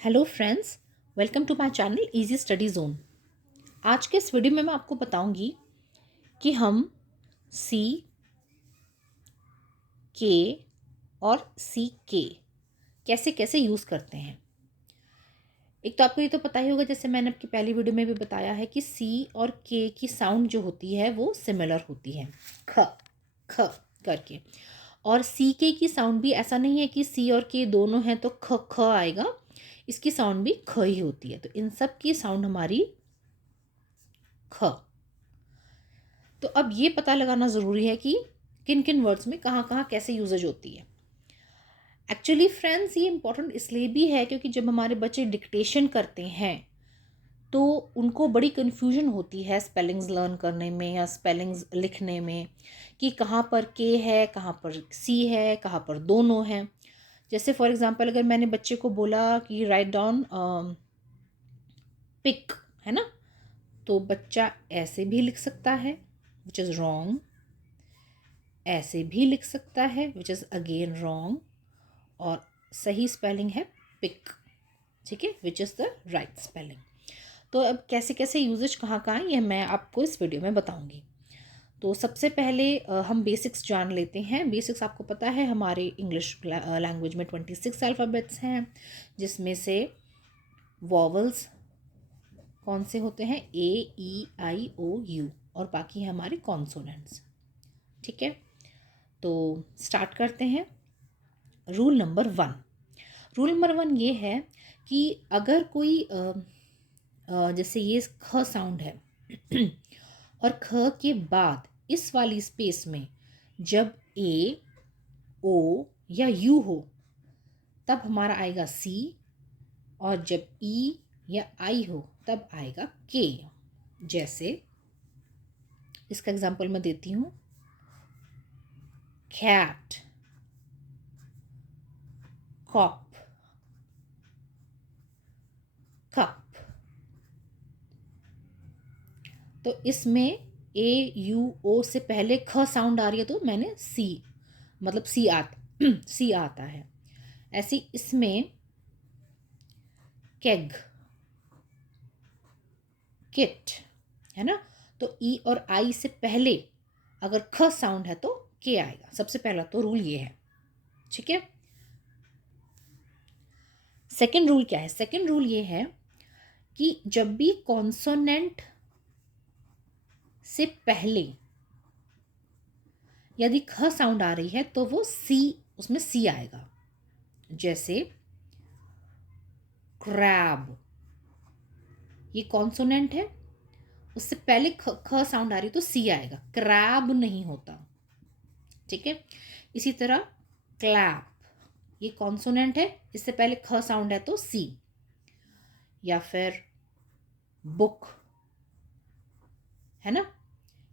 Hello friends, welcome to my channel easy study zone. आज के इस वीडियो में मैं आपको बताऊंगी कि हम सी के और सी के कैसे कैसे यूज़ करते हैं। एक तो आपको ये तो पता ही होगा, जैसे मैंने आपकी पहली वीडियो में भी बताया है कि सी और के की साउंड जो होती है वो सिमिलर होती है, ख ख करके। और सी के की साउंड भी ऐसा नहीं है कि सी और के दोनों हैं तो ख ख आएगा, इसकी साउंड भी ख ही होती है। तो इन सब की साउंड हमारी ख। तो अब ये पता लगाना ज़रूरी है कि किन किन वर्ड्स में कहाँ कहाँ कैसे यूजेज होती है। एक्चुअली फ्रेंड्स, ये इंपॉर्टेंट इसलिए भी है क्योंकि जब हमारे बच्चे डिक्टेशन करते हैं तो उनको बड़ी कन्फ्यूजन होती है स्पेलिंग्स लर्न करने में या स्पेलिंग्स लिखने में, कि कहाँ पर के है, कहाँ पर सी है, कहाँ पर दोनों हैं। जैसे फॉर एग्जांपल, अगर मैंने बच्चे को बोला कि राइट डाउन पिक, है ना, तो बच्चा ऐसे भी लिख सकता है विच इज़ रॉन्ग, ऐसे भी लिख सकता है विच इज़ अगेन रॉन्ग, और सही स्पेलिंग है पिक, ठीक है, which is the right spelling. तो अब कैसे कैसे यूजेज कहाँ कहाँ है ये मैं आपको इस वीडियो में बताऊंगी। तो सबसे पहले हम बेसिक्स जान लेते हैं। बेसिक्स आपको पता है हमारे इंग्लिश लैंग्वेज में 26 अल्फ़ाबेट्स हैं, जिसमें से वॉवल्स कौन से होते हैं, ए ई आई ओ यू, और बाकी हमारे कॉन्सोनेंट्स, ठीक है। तो स्टार्ट करते हैं। Rule number 1। रूल नंबर 1 ये है कि अगर कोई जैसे ये ख साउंड है और ख के बाद इस वाली स्पेस में जब ए ओ या यू हो तब हमारा आएगा सी, और जब ई या आई हो तब आएगा के। जैसे इसका एग्जांपल मैं देती हूँ, कैट, कॉप, कप। तो इसमें ए यू ओ से पहले ख साउंड आ रही है तो मैंने सी, मतलब सी आता सी आता है। ऐसे इसमें केग, किट, है ना, तो ई और आई से पहले अगर ख साउंड है तो के आएगा। सबसे पहला तो रूल ये है, ठीक है। सेकंड रूल क्या है? सेकंड रूल ये है कि जब भी कॉन्सोनेंट से पहले यदि ख साउंड आ रही है तो वो सी, उसमें सी आएगा। जैसे क्रैब, ये कॉन्सोनेंट है, उससे पहले ख साउंड आ रही तो सी आएगा, क्रैब नहीं होता, ठीक है। इसी तरह क्लैप, ये कॉन्सोनेंट है, इससे पहले ख साउंड है तो सी। या फिर बुक, है ना,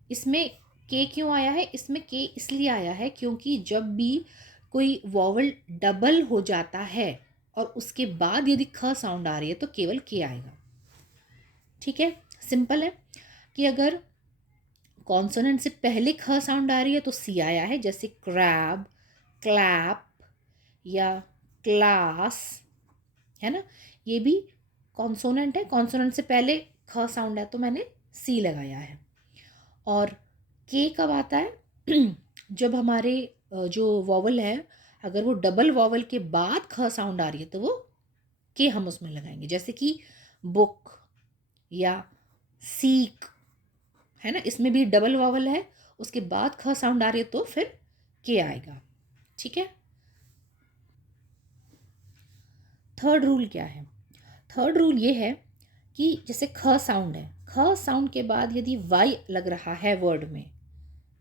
इसमें के क्यों आया है? इसमें के इसलिए आया है क्योंकि जब भी कोई वॉवल डबल हो जाता है और उसके बाद यदि ख साउंड आ रही है तो केवल के आएगा, ठीक है। सिंपल है कि अगर कॉन्सोनेंट से पहले ख साउंड आ रही है तो सी आया है, जैसे क्रैब, क्लैप या क्लास, है ना, ये भी कॉन्सोनेंट है, कॉन्सोनेंट से पहले ख साउंड है तो मैंने सी लगाया है। और के कब आता है? जब हमारे जो वॉवल है, अगर वो डबल वॉवल के बाद ख साउंड आ रही है तो वो के हम उसमें लगाएंगे, जैसे कि बुक या सीक, है ना, इसमें भी डबल वॉवल है, उसके बाद ख साउंड आ रही है तो फिर के आएगा, ठीक है। थर्ड रूल क्या है? थर्ड रूल ये है कि जैसे ख साउंड है, ख साउंड के बाद यदि वाई लग रहा है वर्ड में,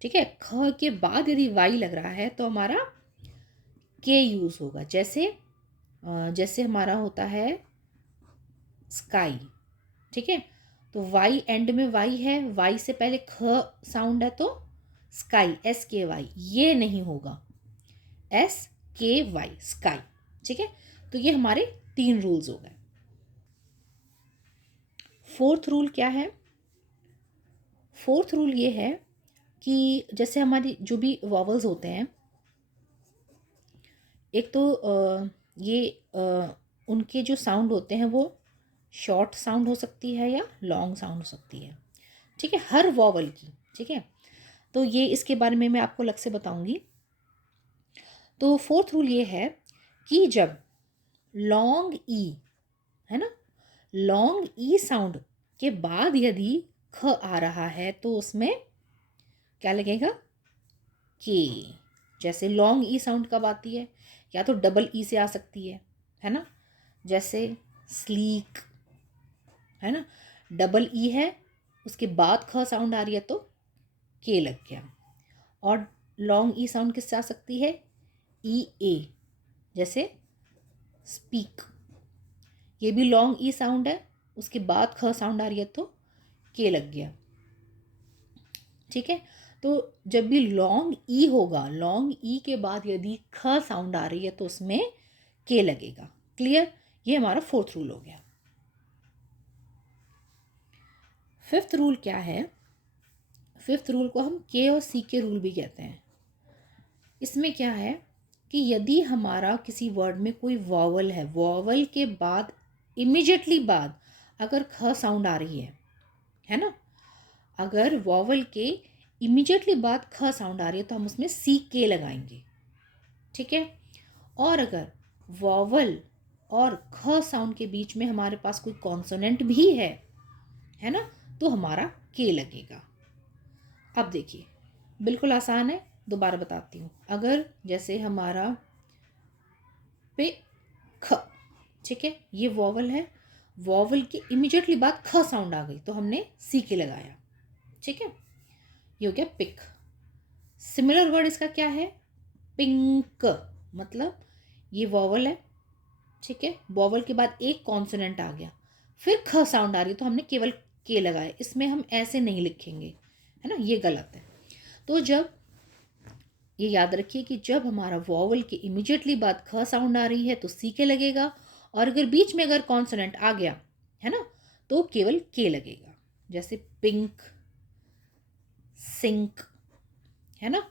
ठीक है, ख के बाद यदि वाई लग रहा है तो हमारा के यूज होगा। जैसे जैसे हमारा होता है स्काई, ठीक है, तो वाई एंड में वाई है, वाई से पहले ख साउंड है तो स्काई, एस के वाई, ये नहीं होगा, एस के वाई, स्काई, ठीक है। तो ये हमारे 3 रूल्स हो गए। फोर्थ रूल क्या है? फोर्थ रूल ये है कि जैसे हमारी जो भी वॉवल्स होते हैं, एक तो ये उनके जो साउंड होते हैं वो शॉर्ट साउंड हो सकती है या लॉन्ग साउंड हो सकती है, ठीक है, हर वॉवल की, ठीक है। तो ये इसके बारे में मैं आपको अलग से बताऊंगी। तो फोर्थ रूल ये है कि जब लॉन्ग ई, है ना, लॉन्ग ई साउंड के बाद यदि ख आ रहा है तो उसमें क्या लगेगा, के। जैसे लॉन्ग ई साउंड कब आती है, या तो डबल ई से आ सकती है ना, जैसे स्लीक, है ना, डबल ई है, उसके बाद ख साउंड आ रही है तो के लग गया। और लॉन्ग ई साउंड किससे आ सकती है, ई ए, जैसे स्पीक, ये भी लॉन्ग ई साउंड है, उसके बाद ख साउंड आ रही है तो के लग गया, ठीक है। तो जब भी लॉन्ग ई होगा, लॉन्ग ई के बाद यदि ख साउंड आ रही है तो उसमें के लगेगा। क्लियर, ये हमारा फोर्थ रूल हो गया। फिफ्थ रूल क्या है, फिफ्थ रूल को हम के और सी के रूल भी कहते हैं। इसमें क्या है कि यदि हमारा किसी वर्ड में कोई वॉवल है, वॉवल के बाद इमिजिएटली बाद अगर ख साउंड आ रही है ना, अगर वॉवल के इमिजिएटली बाद ख साउंड आ रही है तो हम उसमें सी के लगाएंगे, ठीक है। और अगर वॉवल और ख साउंड के बीच में हमारे पास कोई कॉन्सोनेंट भी है ना, तो हमारा के लगेगा। अब देखिए बिल्कुल आसान है, दोबारा बताती हूँ। अगर जैसे हमारा पे ख, ठीक है, ये वॉवल है, वॉवल के इमिजिएटली बाद ख साउंड आ गई तो हमने सी के लगाया, ठीक है, ये हो गया पिक। सिमिलर वर्ड इसका क्या है, पिंक, मतलब ये वॉवल है, ठीक है, वॉवल के बाद एक कॉन्सोनेंट आ गया, फिर ख साउंड आ रही तो हमने केवल के लगाया, इसमें हम ऐसे नहीं लिखेंगे, है ना, ये गलत है। तो जब ये याद रखिए कि जब हमारा वॉवल के इमिजिएटली बाद ख साउंड आ रही है तो सी के लगेगा, और अगर बीच में अगर कॉन्सोनेंट आ गया है ना तो केवल के लगेगा, जैसे पिंक, सिंक, है ना।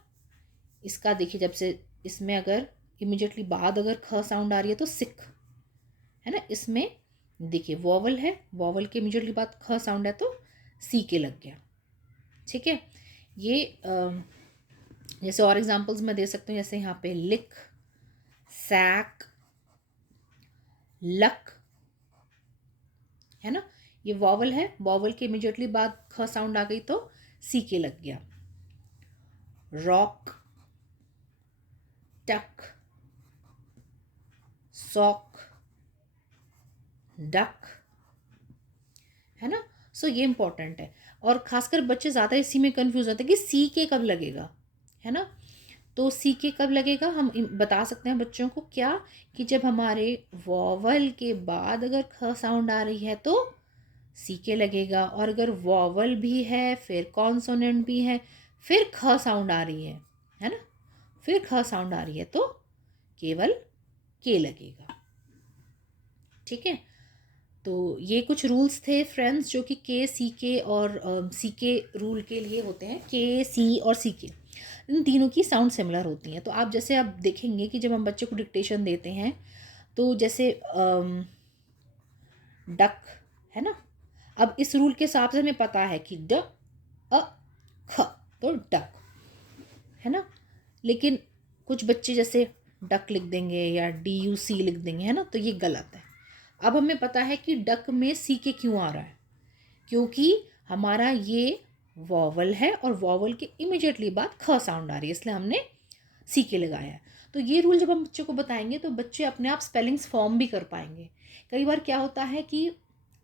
इसका देखिए, जब से इसमें अगर इमिजिएटली बाद अगर ख साउंड आ रही है तो सिक, है ना, इसमें देखिए वॉवल है, वॉवल के इमिजिएटली बाद ख साउंड है तो सी के लग गया, ठीक है। ये जैसे और एग्जांपल्स मैं दे सकती हूँ, जैसे यहाँ पे लिक, सैक, लक, है ना, ये वॉवल है, वॉवल के इमिजिएटली बाद ख साउंड आ गई तो सी के लग गया। रॉक, टक, सॉक, डक, है ना। सो ये इंपॉर्टेंट है, और खासकर बच्चे ज़्यादा इसी में कंफ्यूज होते हैं कि सी के कब लगेगा, है ना। तो सी के कब लगेगा, हम बता सकते हैं बच्चों को क्या, कि जब हमारे वॉवल के बाद अगर ख साउंड आ रही है तो सी के लगेगा, और अगर वॉवल भी है फिर कॉन्सोनेंट भी है फिर ख साउंड आ रही है ना, फिर ख साउंड आ रही है तो केवल के लगेगा, ठीक है। तो ये कुछ रूल्स थे फ्रेंड्स, जो कि के, सी के और सी के रूल के लिए होते हैं। के, सी और सी के, इन तीनों की साउंड सिमिलर होती हैं। तो आप जैसे आप देखेंगे कि जब हम बच्चे को डिक्टेशन देते हैं तो जैसे डक, है ना, अब इस रूल के हिसाब से हमें पता है कि ड अ ख तो डक, है ना। लेकिन कुछ बच्चे जैसे डक लिख देंगे या DUC लिख देंगे, है ना, तो ये गलत है। अब हमें पता है कि डक में सी के क्यों आ रहा है, क्योंकि हमारा ये वॉवल है और वॉवल के इमिजिएटली बाद ख साउंड आ रही है, इसलिए हमने सी के लगाया है। तो ये रूल जब हम बच्चों को बताएंगे तो बच्चे अपने आप स्पेलिंग्स फॉर्म भी कर पाएंगे। कई बार क्या होता है कि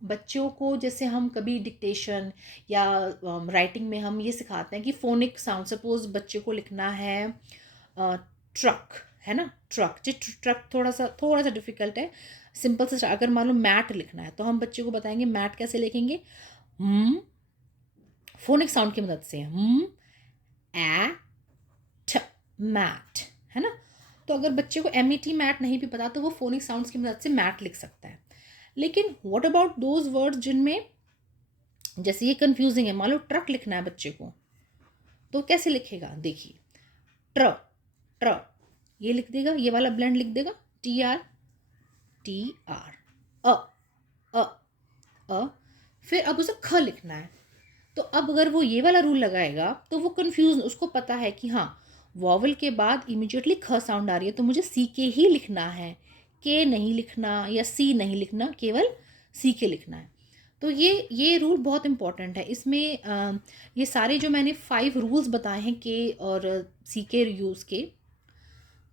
बच्चों को जैसे हम कभी डिक्टेशन या राइटिंग में हम ये सिखाते हैं कि फोनिक साउंड, सपोज बच्चे को लिखना है ट्रक, है ना, ट्रक, जो ट्रक थोड़ा सा डिफिकल्ट है। सिंपल से अगर मान लो मैट लिखना है तो हम बच्चे को बताएंगे मैट कैसे लिखेंगे, फोनिक साउंड की मदद से, ए ठ, मैट, है ना। तो अगर बच्चे को MET मैट नहीं भी पता तो वो फोनिक साउंड्स की मदद से मैट लिख सकता है। लेकिन व्हाट अबाउट दोज वर्ड्स जिनमें जैसे ये कंफ्यूजिंग है, मान लो ट्रक लिखना है बच्चे को तो कैसे लिखेगा, देखिए ट्र, ट्र, ये लिख देगा, ये वाला ब्लेंड लिख देगा, TR, TR, अ अ, फिर अब उसे ख लिखना है। तो अब अगर वो ये वाला रूल लगाएगा तो वो कंफ्यूज, उसको पता है कि हाँ वॉवल के बाद इमीडिएटली ख साउंड आ रही है तो मुझे सी के ही लिखना है, के नहीं लिखना या सी नहीं लिखना, केवल सी के लिखना है। तो ये रूल बहुत इंपॉर्टेंट है इसमें। ये सारे जो मैंने 5 रूल्स बताए हैं के और सी के यूज़ के,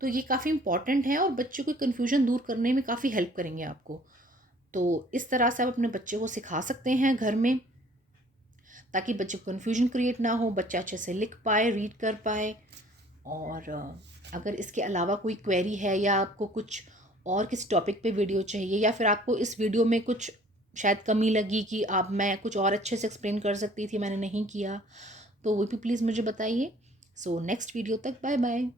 तो ये काफ़ी इंपॉर्टेंट है और बच्चों को कन्फ्यूजन दूर करने में काफ़ी हेल्प करेंगे आपको। तो इस तरह से आप अपने बच्चे को सिखा सकते हैं घर में, ताकि बच्चे को कन्फ्यूजन क्रिएट ना हो, बच्चा अच्छे से लिख पाए, रीड कर पाए। और अगर इसके अलावा कोई क्वेरी है या आपको कुछ और किसी टॉपिक पे वीडियो चाहिए, या फिर आपको इस वीडियो में कुछ शायद कमी लगी कि आप मैं कुछ और अच्छे से एक्सप्लेन कर सकती थी, मैंने नहीं किया, तो वो भी प्लीज़ मुझे बताइए। सो नेक्स्ट वीडियो तक बाय बाय।